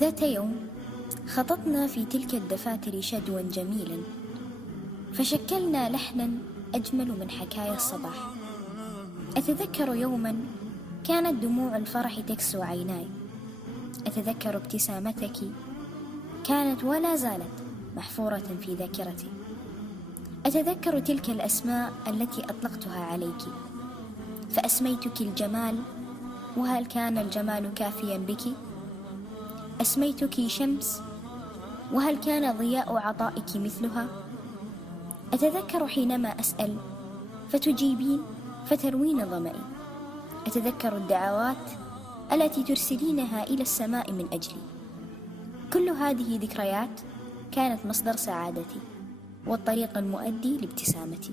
ذات يوم خططنا في تلك الدفاتر شدوا جميلا، فشكلنا لحنا أجمل من حكايا الصباح. أتذكر يوما كانت دموع الفرح تكسو عيناي، أتذكر ابتسامتك كانت ولا زالت محفورة في ذاكرتي، أتذكر تلك الأسماء التي أطلقتها عليك، فأسميتك الجمال، وهل كان الجمال كافيا بك؟ أسميتك شمس، وهل كان ضياء عطائك مثلها؟ أتذكر حينما أسأل فتجيبين فتروين ظمئي، أتذكر الدعوات التي ترسلينها إلى السماء من أجلي. كل هذه ذكريات كانت مصدر سعادتي والطريق المؤدي لابتسامتي.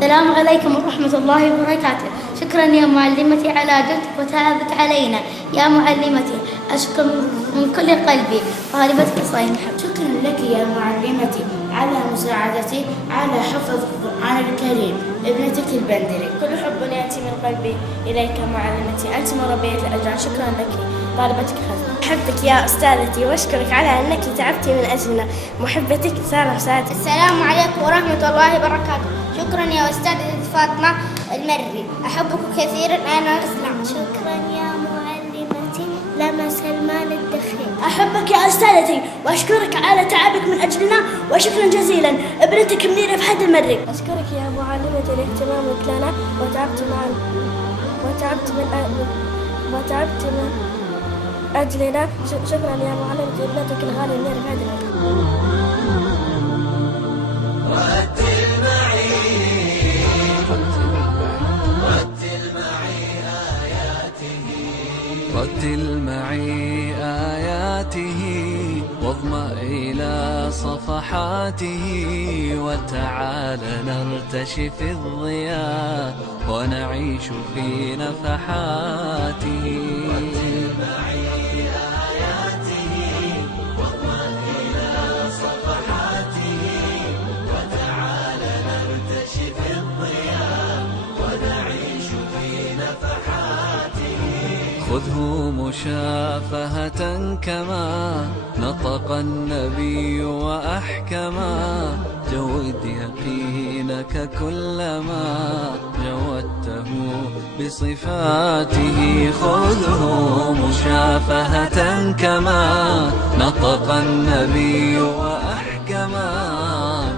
السلام عليكم ورحمة الله وبركاته. شكرا يا معلمتي على جهدك وتعبك علينا. يا معلمتي أشكر من كل قلبي طالبتك صايم. شكرا لك يا معلمتي على مساعدتي على حفظ القرآن الكريم. ابنتك البندري. كل حب يأتي من قلبي إليك معلمتي، أنت مربية الأجيال. شكرا لك طالبتك خزن. أحبك يا أستاذتي وأشكرك على أنك تعبت من أجلنا. محبتك سارة سعد. السلام عليكم ورحمة الله وبركاته. شكرا يا أستاذتي فاطمة المري، أحبك كثيرا أنا أسلم. شكرا يا معلمتي لما سلمان الدخيل. أحبك يا أستاذتي وأشكرك على تعبك من أجلنا، وشكرا جزيلا ابنتك منيرة فهد المري. أشكرك يا معلمتي لاهتمامك لنا وتعبت من أجلنا. شكرا يا معلمتي ابنتك الغالية منيرة فهد المري. رتل معي آياته واضمأ إلى صفحاته، وتعال نرتشي في الضياء ونعيش في نفحاته. رتل معي آياته واضمأ إلى صفحاته، وتعال نرتشي في الضياء ونعيش في نفحاته. خذه مشافهة كما نطق النبي وأحكما، جود يقينك كلما جودته بصفاته. خذه مشافهة كما نطق النبي وأحكما،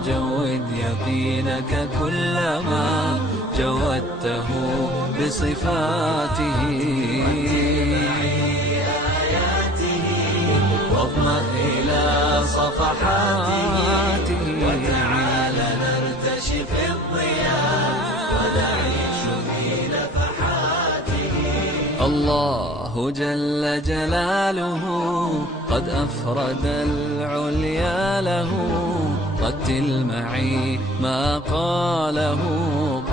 جود يقينك كلما جودته بصفاته. واضمأ إلى صفحاته، وتعال نرتشي في الضياء ونعيش في نفحاته. الله جل جلاله قد أفرد العليا له، رتل معي ما قاله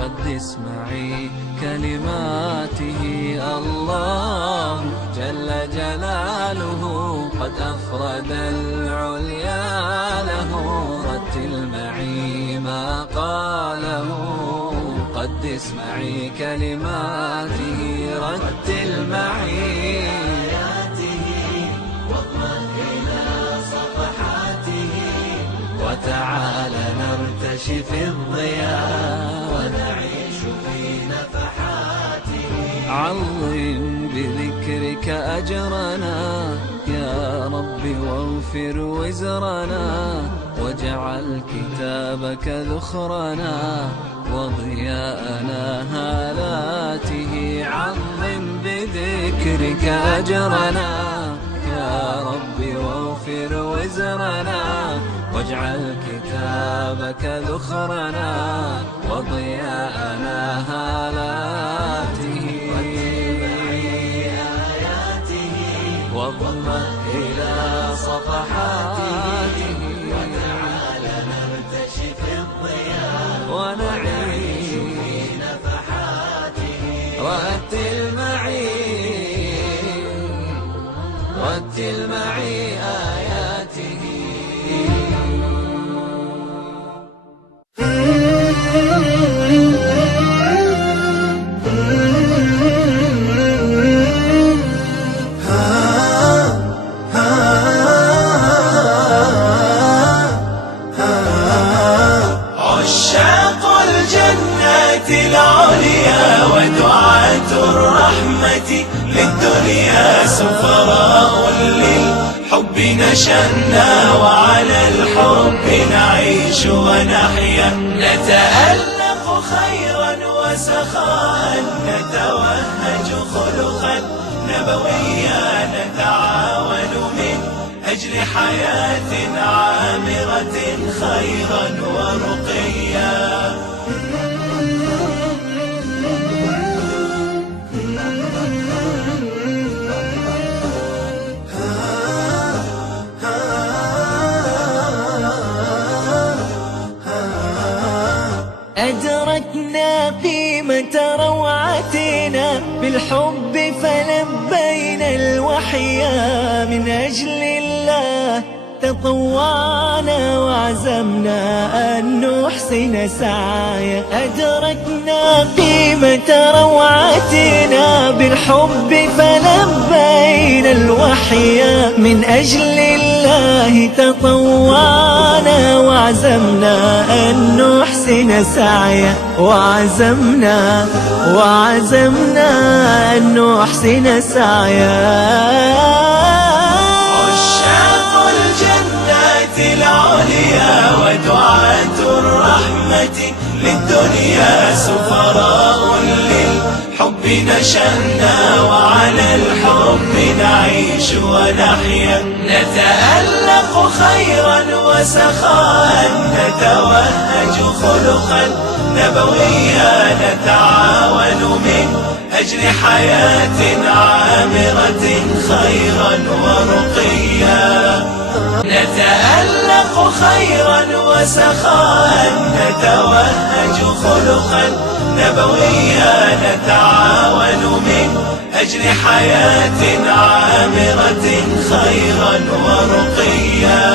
قدس معي كلماته. الله جل جلاله قد أفرد العليا له، رتل معي ما قاله قدس معي كلماته. رتل معي نرتشي في الضياء ونعيش في نفحاته. عظم بذكرك أجرنا يا رب واغفر وزرنا، واجعل كتابك ذخرنا وضياءنا هالاته. عظم بذكرك أجرنا يا رب واغفر وزرنا، واجعل كتابك ذخرنا وضياءنا هالاته. واضمه إلى صفحاته، وتعالى نرتشي في الضياء ونعيش في نفحاته. رتل معي آياته. العليا ودعاة الرحمة للدنيا، سفراء للحب نشأنا وعلى الحب نعيش ونحيا. نتألق خيرا وسخاء، نتوهج خلقا نبويا، نتعاون من أجل حياة عامرة خيرا ورقيا. أدركنا قيمة روعتنا بالحب فلبينا الوحيا. من أجل الله تطوعنا وعزمنا أن نحسن سعيا. أدركنا قيمة روعتنا بالحب فلبينا الوحيا. من أجل الله تطوعنا وعزمنا أن نحسن سعيا. وعزمنا أن نحسن سعيا. العليا ودعاة الرحمة للدنيا، سفراء للحب نشأنا وعلى الحب نعيش ونحيا. نتألق خيرا وسخاء، نتوهج خلقا نبويا، نتعاون من أجل حياة عامرة خيرا ورقيا. نتألق خيرا وسخاء، نتوهج خلقا نبويا، نتعاون من أجل حياة عامرة خيرا ورقيا.